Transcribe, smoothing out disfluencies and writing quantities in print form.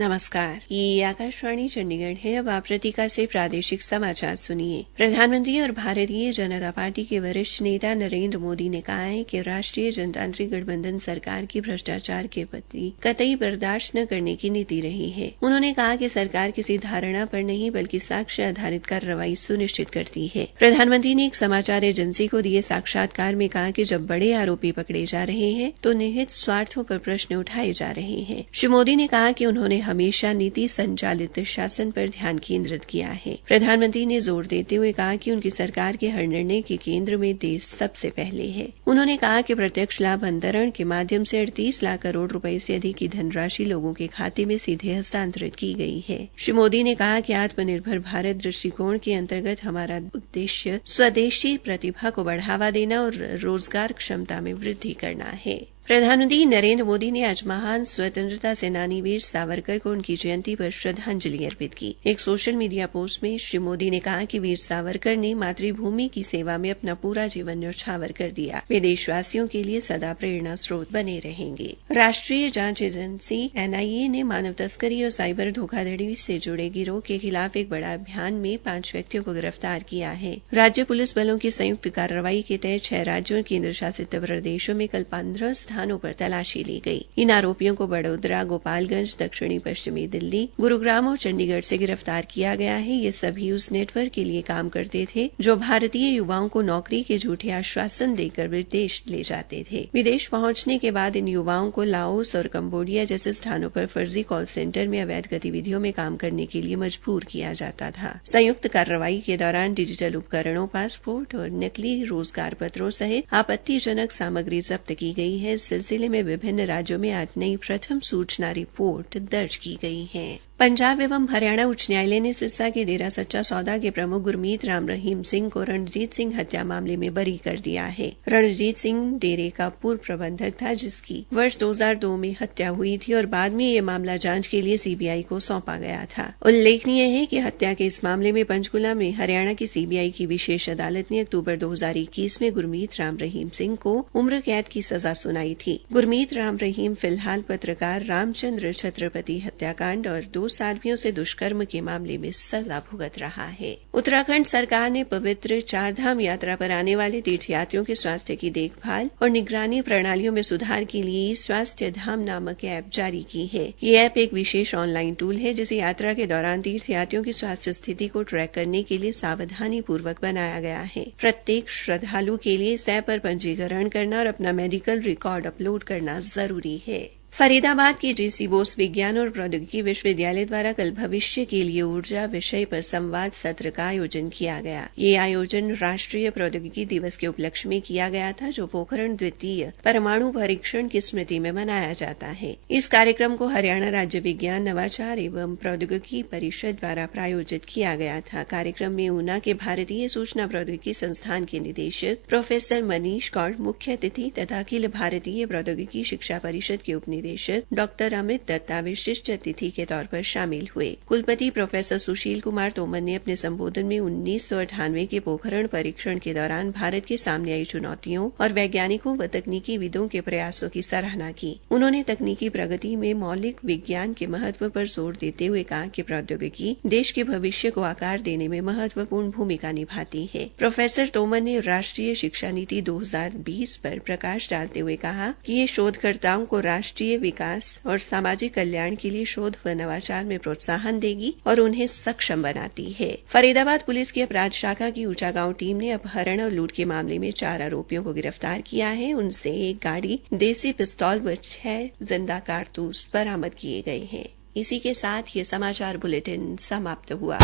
नमस्कार, ये आकाशवाणी चंडीगढ़ है। अब आप प्रतीका से प्रादेशिक समाचार सुनिए। प्रधानमंत्री और भारतीय जनता पार्टी के वरिष्ठ नेता नरेंद्र मोदी ने कहा है कि राष्ट्रीय जनतांत्रिक गठबंधन सरकार की भ्रष्टाचार के प्रति कतई बर्दाश्त न करने की नीति रही है। उन्होंने कहा कि सरकार किसी धारणा पर नहीं बल्कि साक्ष्य आधारित कार्रवाई सुनिश्चित करती है। प्रधानमंत्री ने एक समाचार एजेंसी को दिए साक्षात्कार में कहा कि जब बड़े आरोपी पकड़े जा रहे हैं तो निहित स्वार्थों पर प्रश्न उठाए जा रहे हैं। श्री मोदी ने कहा कि उन्होंने हमेशा नीति संचालित शासन पर ध्यान केंद्रित किया है। प्रधानमंत्री ने जोर देते हुए कहा कि उनकी सरकार के हर निर्णय के केंद्र में देश सबसे पहले है। उन्होंने कहा कि प्रत्यक्ष लाभ अंतरण के माध्यम से 38 लाख करोड़ रुपए से अधिक की धनराशि लोगों के खाते में सीधे हस्तांतरित की गई है। श्री मोदी ने कहा कि आत्मनिर्भर भारत दृष्टिकोण के अंतर्गत हमारा उद्देश्य स्वदेशी प्रतिभा को बढ़ावा देना और रोजगार क्षमता में वृद्धि करना है। प्रधानमंत्री नरेंद्र मोदी ने आज महान स्वतंत्रता सेनानी वीर सावरकर को उनकी जयंती पर श्रद्धांजलि अर्पित की। एक सोशल मीडिया पोस्ट में श्री मोदी ने कहा कि वीर सावरकर ने मातृभूमि की सेवा में अपना पूरा जीवन न्यौछावर कर दिया। वे देशवासियों के लिए सदा प्रेरणा स्रोत बने रहेंगे। राष्ट्रीय जांच एजेंसी NIA ने मानव तस्करी और साइबर धोखाधड़ी से जुड़े गिरोह के खिलाफ एक बड़ा अभियान में 5 व्यक्तियों को गिरफ्तार किया है। राज्य पुलिस बलों की संयुक्त कार्रवाई के तहत 6 राज्यों और केंद्र शासित प्रदेशों में कल 15 स्थानों पर तलाशी ली गई। इन आरोपियों को बड़ोदरा, गोपालगंज, दक्षिणी पश्चिमी दिल्ली, गुरुग्राम और चंडीगढ़ से गिरफ्तार किया गया है। ये सभी उस नेटवर्क के लिए काम करते थे जो भारतीय युवाओं को नौकरी के झूठे आश्वासन देकर विदेश ले जाते थे। विदेश पहुंचने के बाद इन युवाओं को लाओस और कंबोडिया जैसे स्थानों पर फर्जी कॉल सेंटर में अवैध गतिविधियों में काम करने के लिए मजबूर किया जाता था। संयुक्त कार्रवाई के दौरान डिजिटल उपकरणों, पासपोर्ट और नकली रोजगार पत्रों सहित आपत्तिजनक सामग्री जब्त की गई है। इस सिलसिले में विभिन्न राज्यों में आज नई प्रथम सूचना रिपोर्ट दर्ज की गई है। पंजाब एवं हरियाणा उच्च न्यायालय ने सिरसा के डेरा सच्चा सौदा के प्रमुख गुरमीत राम रहीम सिंह को रणजीत सिंह हत्या मामले में बरी कर दिया है। रणजीत सिंह डेरे का पूर्व प्रबंधक था जिसकी वर्ष 2002 में हत्या हुई थी और बाद में यह मामला जांच के लिए CBI को सौंपा गया था। उल्लेखनीय है कि हत्या के इस मामले में पंचकुला में हरियाणा की CBI की विशेष अदालत ने अक्टूबर 2021 में गुरमीत राम रहीम सिंह को उम्र कैद की सजा सुनाई थी। गुरमीत राम रहीम फिलहाल पत्रकार रामचंद्र छत्रपति हत्याकांड और 2 साध्वियों से दुष्कर्म के मामले में सजा भुगत रहा है। उत्तराखंड सरकार ने पवित्र 4 धाम यात्रा पर आने वाले तीर्थयात्रियों के स्वास्थ्य की देखभाल और निगरानी प्रणालियों में सुधार के लिए स्वास्थ्य धाम नामक ऐप जारी की है। ये ऐप एक विशेष ऑनलाइन टूल है जिसे यात्रा के दौरान तीर्थयात्रियों की स्वास्थ्य स्थिति को ट्रैक करने के लिए सावधानी पूर्वक बनाया गया है। प्रत्येक श्रद्धालु के लिए इस ऐप पर पंजीकरण करना और अपना मेडिकल रिकॉर्ड अपलोड करना जरूरी है। फरीदाबाद के JC बोस विज्ञान और प्रौद्योगिकी विश्वविद्यालय द्वारा कल भविष्य के लिए ऊर्जा विषय पर संवाद सत्र का आयोजन किया गया। ये आयोजन राष्ट्रीय प्रौद्योगिकी दिवस के उपलक्ष्य में किया गया था जो पोखरण द्वितीय परमाणु परीक्षण की स्मृति में मनाया जाता है। इस कार्यक्रम को हरियाणा राज्य विज्ञान, नवाचार एवं प्रौद्योगिकी परिषद द्वारा प्रायोजित किया गया था। कार्यक्रम में ऊना के भारतीय सूचना प्रौद्योगिकी संस्थान के निदेशक प्रोफेसर मनीष गौड़ मुख्य अतिथि तथा अखिल भारतीय प्रौद्योगिकी शिक्षा परिषद के उपनिदेशक डॉक्टर अमित दत्ता विशिष्ट अतिथि के तौर पर शामिल हुए। कुलपति प्रोफेसर सुशील कुमार तोमर ने अपने संबोधन में 1998 के पोखरण परीक्षण के दौरान भारत के सामने आई चुनौतियों और वैज्ञानिकों व तकनीकी विदों के प्रयासों की सराहना की। उन्होंने तकनीकी प्रगति में मौलिक विज्ञान के महत्व पर जोर देते हुए कहा कि प्रौद्योगिकी देश के भविष्य को आकार देने में महत्वपूर्ण भूमिका निभाती है। प्रोफेसर तोमर ने राष्ट्रीय शिक्षा नीति 2020 पर प्रकाश डालते हुए कहा कि ये शोधकर्ताओं को राष्ट्रीय विकास और सामाजिक कल्याण के लिए शोध व नवाचार में प्रोत्साहन देगी और उन्हें सक्षम बनाती है। फरीदाबाद पुलिस की अपराध शाखा की ऊंचा गांव टीम ने अपहरण और लूट के मामले में 4 आरोपियों को गिरफ्तार किया है। उनसे 1 गाड़ी, देसी पिस्तौल व 6 जिंदा कारतूस बरामद किए गए हैं। इसी के साथ ये समाचार बुलेटिन समाप्त हुआ।